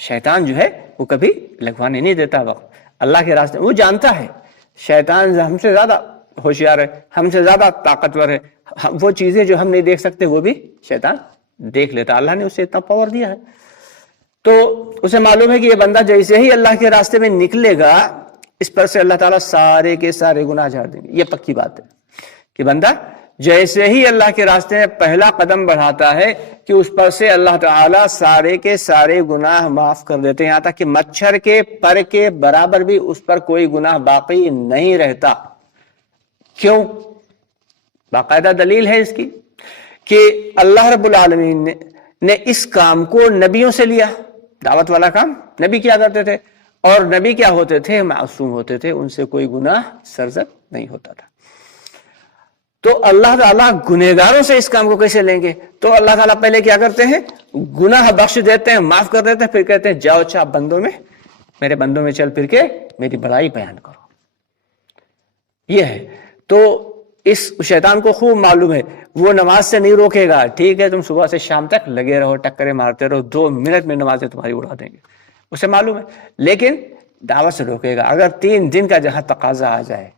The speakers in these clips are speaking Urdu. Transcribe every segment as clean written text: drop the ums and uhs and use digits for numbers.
شیطان جو ہے وہ کبھی لگوانے نہیں دیتا وقت اللہ کے راستے. وہ جانتا ہے شیطان ہم سے زیادہ ہوشیار ہے, ہم سے زیادہ طاقتور ہے, وہ چیزیں جو ہم نہیں دیکھ سکتے وہ بھی شیطان دیکھ لیتا. اللہ نے اسے اتنا پاور دیا ہے. تو اسے معلوم ہے کہ یہ بندہ جیسے ہی اللہ کے راستے میں نکلے گا اس پر سے اللہ تعالیٰ سارے کے سارے گناہ جھاڑ دیں گے. یہ پکی بات ہے کہ بندہ جیسے ہی اللہ کے راستے میں پہلا قدم بڑھاتا ہے کہ اس پر سے اللہ تعالیٰ سارے کے سارے گناہ معاف کر دیتے ہیں, یہاں تک کہ مچھر کے پر کے برابر بھی اس پر کوئی گناہ باقی نہیں رہتا. کیوں؟ باقاعدہ دلیل ہے اس کی کہ اللہ رب العالمین نے اس کام کو نبیوں سے لیا. دعوت والا کام نبی کیا کرتے تھے, اور نبی کیا ہوتے تھے؟ معصوم ہوتے تھے, ان سے کوئی گناہ سرزد نہیں ہوتا تھا. تو اللہ تعالیٰ گنہگاروں سے اس کام کو کیسے لیں گے؟ تو اللہ تعالیٰ پہلے کیا کرتے ہیں؟ گناہ بخش دیتے ہیں, معاف کر دیتے ہیں, پھر کہتے ہیں جاؤ اچھا بندوں میں, میرے بندوں میں چل پھر کے میری بڑائی بیان کرو. یہ ہے. تو اس شیطان کو خوب معلوم ہے, وہ نماز سے نہیں روکے گا. ٹھیک ہے تم صبح سے شام تک لگے رہو, ٹکرے مارتے رہو, 2 منٹ میں نمازیں تمہاری اڑا دیں گے, اسے معلوم ہے. لیکن دعوت سے روکے گا. اگر 3 دن کا جہاں تقاضا آ جائے,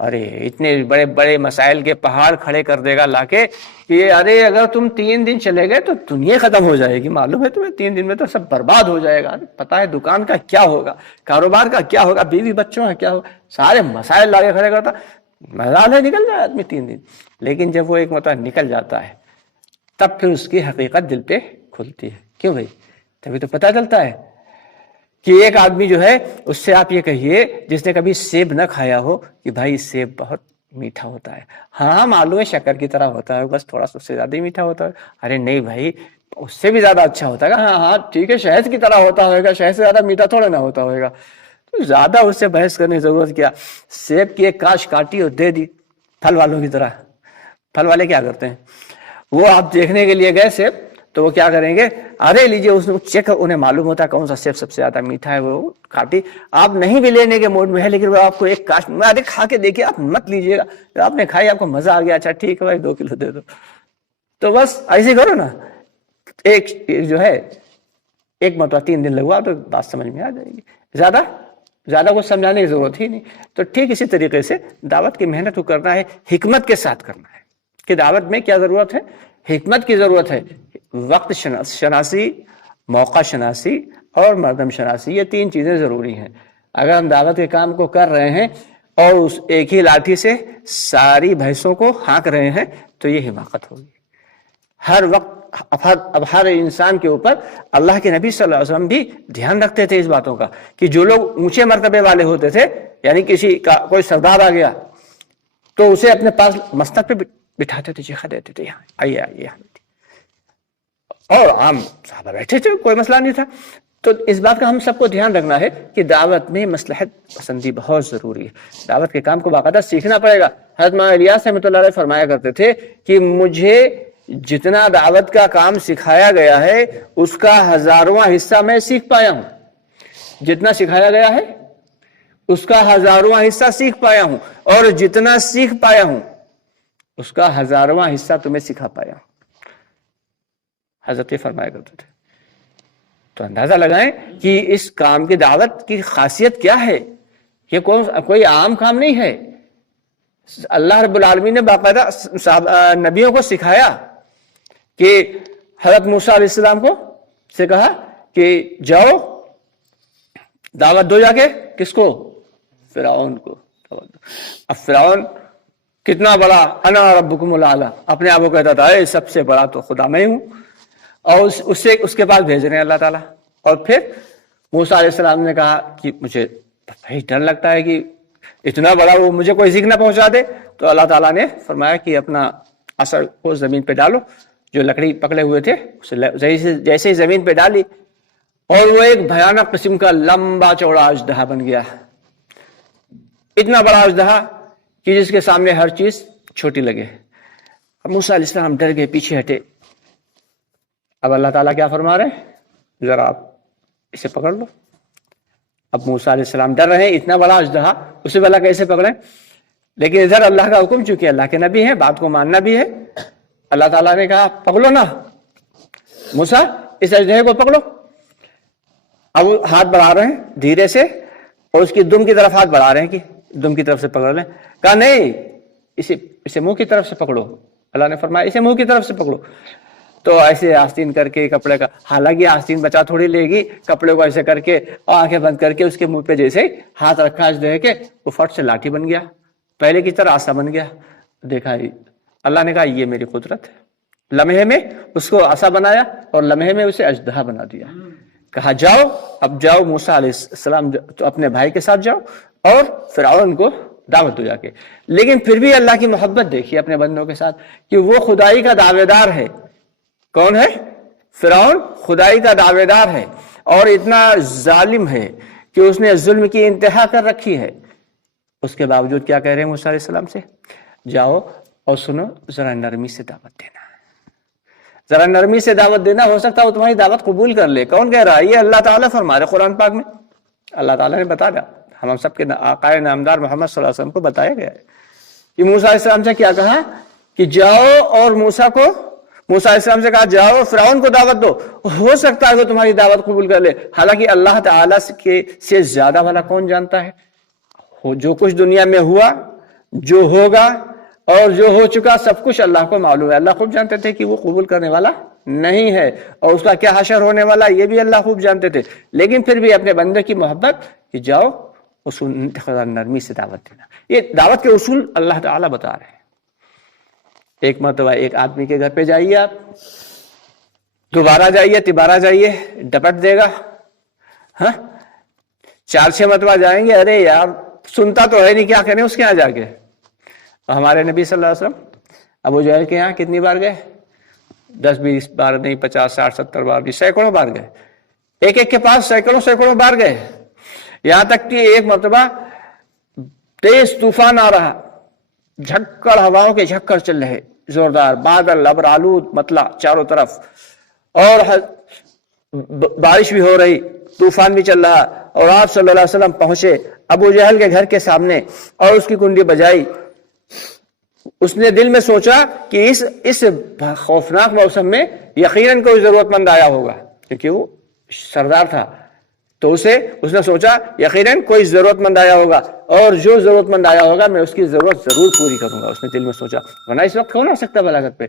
ارے اتنے بڑے بڑے مسائل کے پہاڑ کھڑے کر دے گا لا کے کہ ارے اگر تم 3 دن چلے گئے تو دنیا ختم ہو جائے گی, معلوم ہے تمہیں 3 دن میں تو سب برباد ہو جائے گا, پتا ہے دکان کا کیا ہوگا, کاروبار کا کیا ہوگا, بیوی بچوں کا کیا ہوگا, سارے مسائل لا کے کھڑے کرتا. مزال ہے نکل جائے آدمی 3 دن. لیکن جب وہ ایک مرتبہ نکل جاتا ہے تب پھر اس کی حقیقت دل پہ کھلتی ہے. کیوں بھائی؟ تبھی تو پتہ چلتا ہے کہ ایک آدمی جو ہے اس سے آپ یہ کہیے جس نے کبھی سیب نہ کھایا ہو کہ بھائی سیب بہت میٹھا ہوتا ہے. ہاں معلوم ہے شکر کی طرح ہوتا ہے, بس تھوڑا سا اس سے زیادہ ہی میٹھا ہوتا ہے. ارے نہیں بھائی اس سے بھی زیادہ اچھا ہوتا ہے. ہاں ہاں ٹھیک ہے شہد کی طرح ہوتا ہوئے گا, شہد سے زیادہ میٹھا تھوڑا نہ ہوتا ہوئے گا. تو زیادہ اس سے بحث کرنے کی ضرورت کیا؟ سیب کی ایک کاش کاٹی اور دے دی پھل والوں کی طرح. پھل والے کیا کرتے ہیں؟ وہ آپ دیکھنے کے لیے گئے سیب تو وہ کیا کریں گے؟ ارے لیجیے, اس نے چیک, انہیں معلوم ہوتا ہے کون سا سیب سب سے زیادہ میٹھا ہے, وہ کاٹی. آپ نہیں بھی لینے کے موڈ میں ہے لیکن وہ آپ کو ایک کاش, ارے کھا کے دیکھیے, آپ مت لیجیے گا, آپ نے کھائی آپ کو مزہ آ گیا, اچھا ٹھیک ہے بھائی 2 کلو دے دو. تو بس ایسے کرو نا, ایک جو ہے ایک مرتبہ 3 دن لگوا تو بات سمجھ میں آ جائے گی. زیادہ کچھ سمجھانے کی ضرورت ہی نہیں. تو ٹھیک اسی طریقے سے دعوت کی محنت کو کرنا ہے, حکمت کے ساتھ کرنا ہے. کہ دعوت میں کیا ضرورت ہے؟ حکمت کی ضرورت ہے. وقت شناسی, موقع شناسی اور مردم شناسی, یہ 3 چیزیں ضروری ہیں. اگر ہم دعوت کے کام کو کر رہے ہیں اور اس ایک ہی لاٹھی سے ساری بھینسوں کو ہانک رہے ہیں تو یہ حماقت ہوگی. ہر وقت اب ہر انسان کے اوپر اللہ کے نبی صلی اللہ علیہ وسلم بھی دھیان رکھتے تھے اس باتوں کا کہ جو لوگ اونچے مرتبے والے ہوتے تھے, یعنی کسی کا کوئی سردار آ گیا تو اسے اپنے پاس مستق پہ بٹھاتے تھے, چیخا دیتے تھے, یہاں آئیے آئیے, اور عام صحابہ بیٹھے تھے, کوئی مسئلہ نہیں تھا. تو اس بات کا ہم سب کو دھیان رکھنا ہے کہ دعوت میں مصلحت پسندی بہت ضروری ہے. دعوت کے کام کو باقاعدہ سیکھنا پڑے گا. حضرت مولانا الیاس رحمۃ اللہ علیہ فرمایا کرتے تھے کہ مجھے جتنا دعوت کا کام سکھایا گیا ہے اس کا 1000واں حصہ میں سیکھ پایا ہوں. جتنا سکھایا گیا ہے اس کا 1000واں حصہ سیکھ پایا ہوں, اور جتنا سیکھ پایا ہوں اس کا 1000واں حصہ تمہیں سکھا پایا ہوں. حضرت فرمایا کرتے تھے. تو اندازہ لگائیں کہ اس کام کی دعوت کی خاصیت کیا ہے. یہ کوئی عام کام نہیں ہے. اللہ رب العالمین نے باقاعدہ نبیوں کو سکھایا کہ حضرت موسیٰ علیہ السلام کو سے کہا کہ جاؤ دعوت دو, جا کے کس کو؟ فرعون کو. اب فرعون کتنا بڑا, انا ربکم الاعلی, اپنے آپ کو کہتا تھا اے سب سے بڑا تو خدا میں ہوں, اور اس کے پاس بھیج رہے ہیں اللہ تعالیٰ. اور پھر موسیٰ علیہ السلام نے کہا کہ مجھے بھائی ڈر لگتا ہے کہ اتنا بڑا وہ مجھے کوئی ذکر نہ پہنچا دے. تو اللہ تعالیٰ نے فرمایا کہ اپنا عصا کو زمین پہ ڈالو, جو لکڑی پکڑے ہوئے تھے جیسے ہی زمین پہ ڈالی اور وہ ایک بھیانک قسم کا لمبا چوڑا اژدہا بن گیا. اتنا بڑا اژدہا کہ جس کے سامنے ہر چیز چھوٹی لگے. اب موسیٰ علیہ السلام ڈر گئے, پیچھے ہٹے. اب اللہ تعالیٰ کیا فرما رہے ہیں؟ ذرا آپ اسے پکڑ لو. اب موسیٰ علیہ السلام ڈر رہے ہیں, اتنا بڑا اژدہا اسے بھلا کیسے پکڑیں؟ لیکن ادھر اللہ کا حکم, چونکہ اللہ کے نبی ہیں بات کو ماننا بھی ہے. اللہ تعالیٰ نے کہا پکڑو نا موسیٰ, اس اژدہے کو پکڑو. اب وہ ہاتھ بڑھا رہے ہیں دھیرے سے اور اس کی دم کی طرف ہاتھ بڑھا رہے ہیں کہ دم کی طرف سے پکڑ لیں. کہا نہیں، اسے منہ کی طرف سے پکڑو. اللہ نے فرمایا اسے منہ کی طرف سے پکڑو. تو ایسے آستین کر کے کپڑے کا، حالانکہ آستین بچا تھوڑی لے گی، کپڑے کو ایسے کر کے آنکھیں بند کر کے اس کے منہ پہ جیسے ہاتھ رکھا دے کے وہ فٹ سے لاٹھی بن گیا، پہلے کی طرح آسا بن گیا. دیکھا اللہ نے کہا یہ میری قدرت ہے. لمحے میں اس کو آسا بنایا اور لمحے میں اسے اژدہا بنا دیا. کہا جاؤ، اب جاؤ موسیٰ علیہ السلام تو اپنے بھائی کے ساتھ جاؤ اور فرعون کو دعوت دو جا کے. لیکن پھر بھی اللہ کی محبت دیکھیے اپنے بندوں کے ساتھ کہ وہ خدائی کا دعوے دار ہے. کون ہے؟ فرعون خدائی کا دعوے دار ہے اور اتنا ظالم ہے کہ اس نے ظلم کی انتہا کر رکھی ہے. اس کے باوجود کیا کہہ رہے ہیں موسیٰ علیہ السلام سے؟ جاؤ اور سنو، ذرا نرمی سے دعوت دینا، ذرا نرمی سے دعوت دینا، ہو سکتا ہے وہ تمہاری دعوت قبول کر لے. کون کہہ رہا ہے؟ یہ اللہ تعالیٰ فرما رہے قرآن پاک میں. اللہ تعالیٰ نے بتایا، ہم سب کے آقائے نامدار محمد صلی اللہ علیہ وسلم کو بتایا گیا ہے کہ موسیٰ علیہ السلام سے کیا کہا کہ جاؤ اور موسیٰ علیہ السلام سے کہا جاؤ فرعون کو دعوت دو، ہو سکتا ہے وہ تمہاری دعوت قبول کر لے. حالانکہ اللہ تعالیٰ سے زیادہ والا کون جانتا ہے؟ جو کچھ دنیا میں ہوا، جو ہوگا اور جو ہو چکا، سب کچھ اللہ کو معلوم ہے. اللہ خوب جانتے تھے کہ وہ قبول کرنے والا نہیں ہے اور اس کا کیا حشر ہونے والا، یہ بھی اللہ خوب جانتے تھے. لیکن پھر بھی اپنے بندے کی محبت کہ جاؤ اصول نرمی سے دعوت دینا. یہ دعوت کے اصول اللہ تعالیٰ بتا رہے ہیں. ایک مرتبہ ایک آدمی کے گھر پہ جائیے، آپ دوبارہ جائیے، تبارہ جائیے، ڈپٹ دے گا. ہاں 4-6 مرتبہ جائیں گے، ارے یار سنتا تو ہے نہیں، کیا کریں اس کے یہاں جا کے. ہمارے نبی صلی اللہ علیہ وسلم ابو جہل کے یہاں کتنی بار گئے؟ 10-20 بار نہیں، 50-60-70 بار نہیں، سینکڑوں بار گئے. ایک کے پاس سینکڑوں بار گئے. یہاں تک کہ ایک مرتبہ تیز طوفان آ رہا، جھکڑ ہواؤں کے جھکڑ چل رہے، زوردار بادل ابر آلود مطلع چاروں طرف، اور بارش بھی ہو رہی، طوفان بھی چل رہا. اور آپ صلی اللہ علیہ وسلم پہنچے ابو جہل کے گھر کے سامنے اور اس کی کنڈی بجائی. اس نے دل میں سوچا کہ اس خوفناک موسم میں یقیناً کوئی ضرورت مند آیا ہوگا، کیونکہ وہ سردار تھا. تو اس نے سوچا یقیناً کوئی ضرورت مند آیا ہوگا اور جو ضرورت مند آیا ہوگا میں اس کی ضرورت ضرور پوری کروں گا. اس نے دل میں سوچا، ورنہ اس وقت کون آ سکتا بلاغت پہ.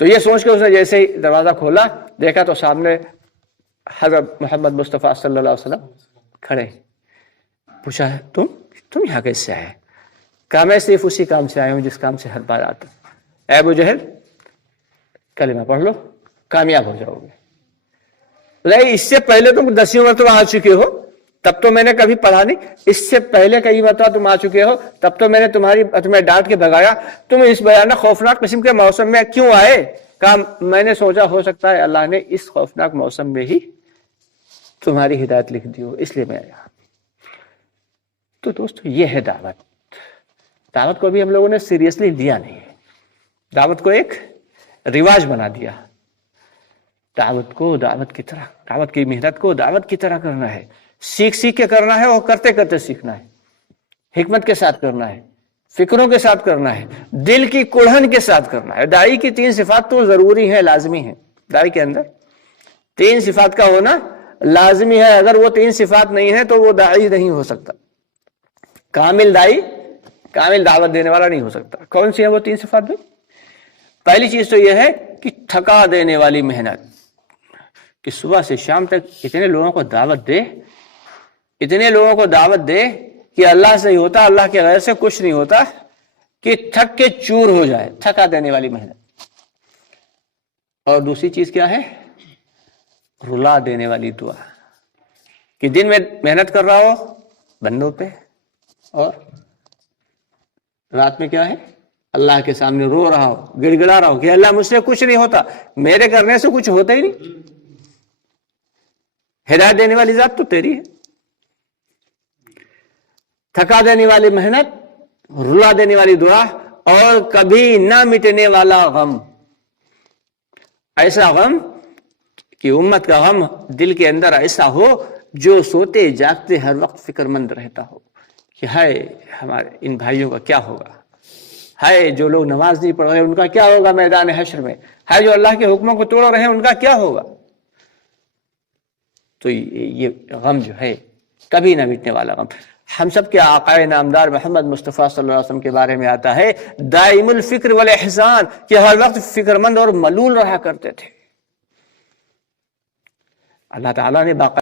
تو یہ سوچ کے اس نے جیسے ہی دروازہ کھولا، دیکھا تو سامنے حضرت محمد مصطفیٰ صلی اللہ علیہ وسلم کھڑے. پوچھا تم یہاں کیسے آئے؟ کہا میں صرف اسی کام سے آیا ہوں جس کام سے ہر بار آتا ہوں. اے ابو جہل کلمہ پڑھ لو، کامیاب ہو جاؤ گے. نہیں، اس سے پہلے تم 10 مرتبہ آ چکے ہو، تب تو میں نے کبھی پڑھا نہیں. اس سے پہلے کئی مرتبہ تم آ چکے ہو، تب تو میں نے تمہیں ڈانٹ کے بھگایا. تم اس بیانہ خوفناک قسم کے موسم میں کیوں آئے؟ کہا میں نے سوچا ہو سکتا ہے اللہ نے اس خوفناک موسم میں ہی تمہاری ہدایت لکھ دی ہو، اس لیے میں آیا. تو دوستو یہ ہے دعوت. دعوت کو بھی ہم لوگوں نے سیریسلی لیا نہیں ہے. دعوت کو ایک رواج بنا دیا. دعوت کو دعوت کی طرح، دعوت کی محنت کو دعوت کی طرح کرنا ہے، سیکھ کے کرنا ہے اور کرتے کرتے سیکھنا ہے، حکمت کے ساتھ کرنا ہے، فکروں کے ساتھ کرنا ہے، دل کی کڑھن کے ساتھ کرنا ہے. داعی کی 3 صفات تو ضروری ہیں، لازمی ہیں. داعی کے اندر 3 صفات کا ہونا لازمی ہے. اگر وہ 3 صفات نہیں ہے تو وہ داعی نہیں ہو سکتا. کامل داعی، کامل دعوت دینے والا نہیں ہو سکتا. کون سی ہیں وہ 3 صفات بھی؟ پہلی چیز تو یہ ہے کہ تھکا دینے والی محنت، کہ صبح سے شام تک اتنے لوگوں کو دعوت دے، اتنے لوگوں کو دعوت دے کہ اللہ سے ہی ہوتا، اللہ کے غیر سے کچھ نہیں ہوتا، کہ تھک کے چور ہو جائے. تھکا دینے والی محنت. اور دوسری چیز کیا ہے؟ رلا دینے والی دعا، کہ دن میں محنت کر رہا ہو بندوں پہ اور رات میں کیا ہے؟ اللہ کے سامنے رو رہا ہو، گڑ گڑا رہا ہو کہ اللہ مجھ سے کچھ نہیں ہوتا، میرے کرنے سے کچھ ہوتا ہی نہیں. ہدایت دینے والی ذات تو تیری ہے. تھکا دینے والی محنت، رلا دینے والی دعا، اور کبھی نہ مٹنے والا غم. ایسا غم کہ امت کا غم دل کے اندر ایسا ہو جو سوتے جاگتے ہر وقت فکر مند رہتا ہو کہ ہائے ہمارے ان بھائیوں کا کیا ہوگا، ہائے جو لوگ نماز نہیں پڑھ رہے ان کا کیا ہوگا میدان حشر میں، ہائے جو اللہ کے حکموں کو توڑ رہے ہیں ان کا کیا ہوگا. تو یہ غم جو ہے کبھی نہ مٹنے والا غم. ہم سب کے آقا نامدار محمد مصطفیٰ صلی اللہ علیہ وسلم کے بارے میں آتا ہے دائم الفکر والاحسان، کہ ہر وقت فکر مند اور ملول رہا کرتے تھے. اللہ تعالیٰ نے باقاعدہ